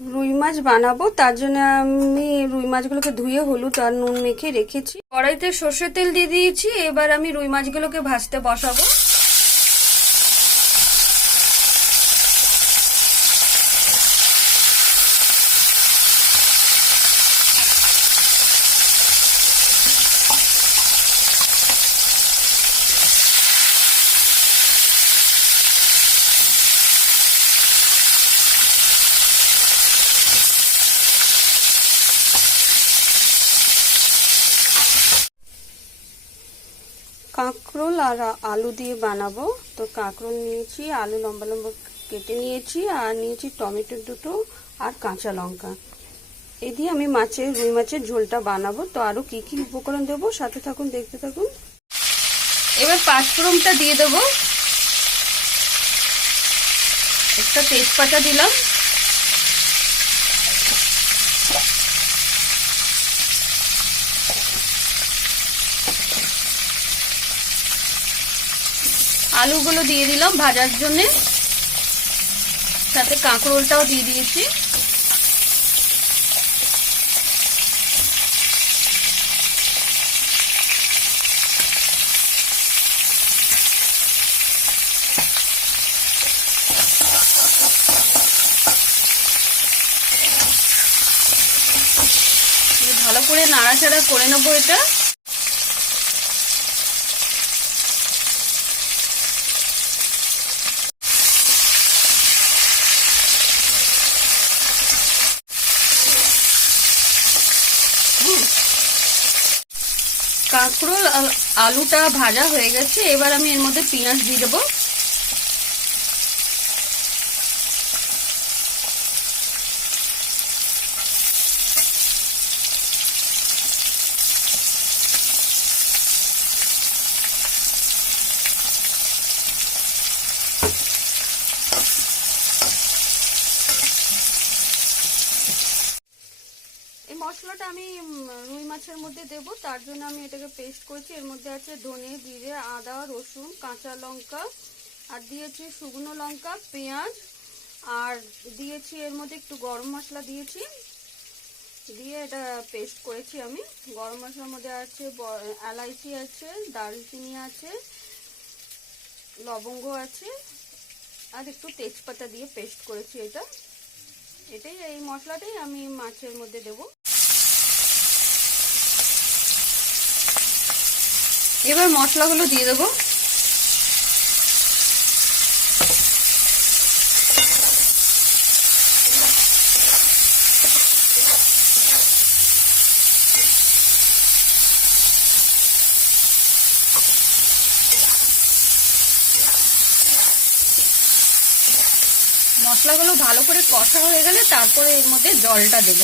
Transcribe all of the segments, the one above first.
রুই মাছ বানাবো, তার জন্য আমি রুই মাছগুলোকে ধুয়ে হলুদ আর নুন মেখে রেখেছি। কড়াইতে সর্ষের তেল দিয়ে দিয়েছি। এবার আমি রুই মাছগুলোকে ভাজতে বসাবো। কাঁকরোল আর আলু দিয়ে বানাবো, তো কাঁকরোল নিয়েছি, আলু লম্বা লম্বা কেটে নিয়েছি, আর নিয়েছি টমেটো দুটো আর কাঁচা লঙ্কা। এই দিয়ে আমি রুই মাছের ঝোলটা বানাবো। তো আরো কি কি উপকরণ দেবো, সাথে থাকুন, দেখতে থাকুন। এবার পাঁচফোড়নটা দিয়ে দেবো, একটা তেজপাতা দিলাম, আলুগুলো দিয়ে দিলাম ভাজার জন্য, সাথে কাঁকরোলটাও দিয়ে দিয়েছি। ভালো করে নাড়াচাড়া করে নেবো এটা। কাঁকরোল আলুটা ভাজা হয়ে গেছে। এবার আমি এর মধ্যে পেঁয়াজ দিয়ে দেবো। এই মশলাটা আমি রুই মাছের মধ্যে দেব, তার জন্য আমি এটাকে পেস্ট করেছি। এর মধ্যে আছে ধনে, জিরে, আদা, রসুন, কাঁচা লঙ্কা, আর দিয়েছি শুকনো লঙ্কা, পেঁয়াজ, আর দিয়েছি এর মধ্যে একটু গরম মশলা দিয়েছি, দিয়ে এটা পেস্ট করেছি আমি। গরম মশলার মধ্যে আছে এলাইচি আছে, দারচিনি আছে, লবঙ্গ আছে, আর একটু তেজপাতা দিয়ে পেস্ট করেছি এটা। এই মশলাটাই আমি মাছের মধ্যে দেব। এবার মশলাগুলো দিয়ে দেবো। মশলাগুলো ভালো করে কষা হয়ে গেলে তারপরে এর মধ্যে জলটা দেব।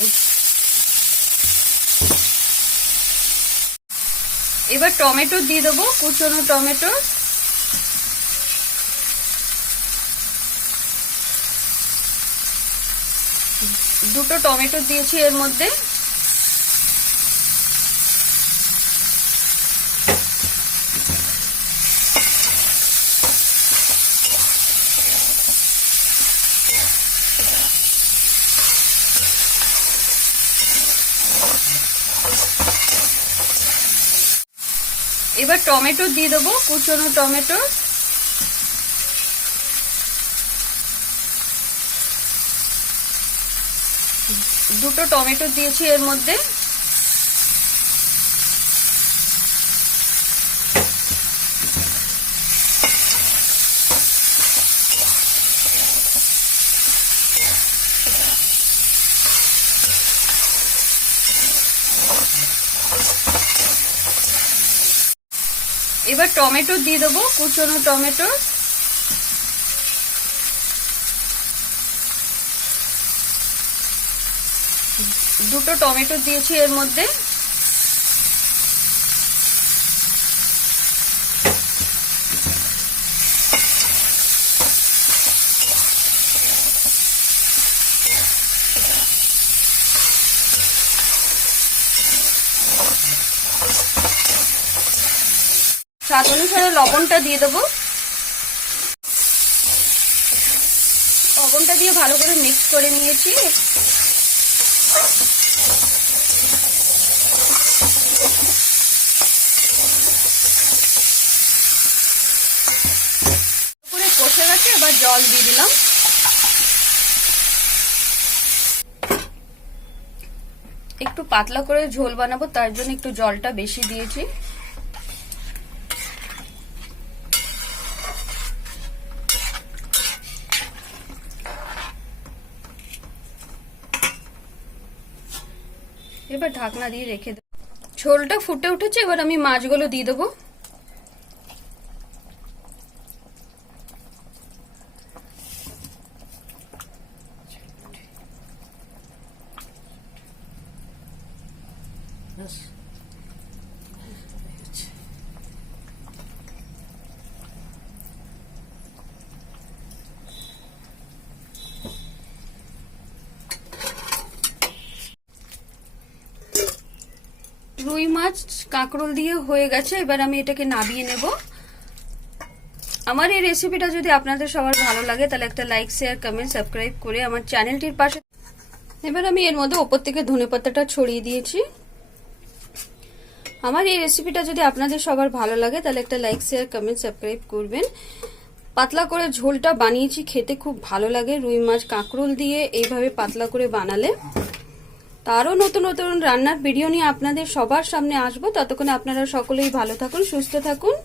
এবার টমেটো দিয়ে দেবো, কুচনো টমেটো। দুটো টমেটো দিয়েছি এর মধ্যে। এবার টমেটো দিয়ে দেবো, কুচনো টমেটো। দুটো টমেটো দিয়েছি এর মধ্যে। এবার টমেটো দিয়ে দেবো, কুচনো টমেটো। দুটো টমেটো দিয়েছি এর মধ্যে। স্বাদ অনুসারে লবণটা দিয়ে দেবো। লবণটা দিয়ে ভালো করে মিক্স করে নিয়েছি। করে কষে গেছে, এবার জল দিয়ে দিলাম। একটু পাতলা করে ঝোল বানাবো, তার জন্য একটু জলটা বেশি দিয়েছি। এবার ঢাকনা দিয়ে রেখে দেব। ঝোলটা ফুটে উঠেছে, এবার আমি মাছগুলো দিয়ে দেবো। রুই মাছ কাঁকরোল দিয়ে হয়ে গেছে, এবার আমি এটাকে নামিয়ে নেব। আমার এই রেসিপিটা যদি আপনাদের সবার ভালো লাগে তাহলে একটা লাইক, শেয়ার, কমেন্ট, সাবস্ক্রাইব করে আমার চ্যানেলটির পাশে। এবার আমি এর মধ্যে ওপর থেকে ধনেপাতাটা ছড়িয়ে দিয়েছি। আমার এই রেসিপিটা যদি আপনাদের সবার ভালো লাগে তাহলে একটা লাইক, শেয়ার, কমেন্ট, সাবস্ক্রাইব করবেন। পাতলা করে ঝোলটা বানিয়েছি, খেতে খুব ভালো লাগে রুই মাছ কাঁকরোল দিয়ে এইভাবে পাতলা করে বানালে। তারও নতুন নতুন রান্নার ভিডিও নিয়ে আপনাদের সবার সামনে আসবো। ততক্ষণে আপনারা সকলেই ভালো থাকুন, সুস্থ থাকুন।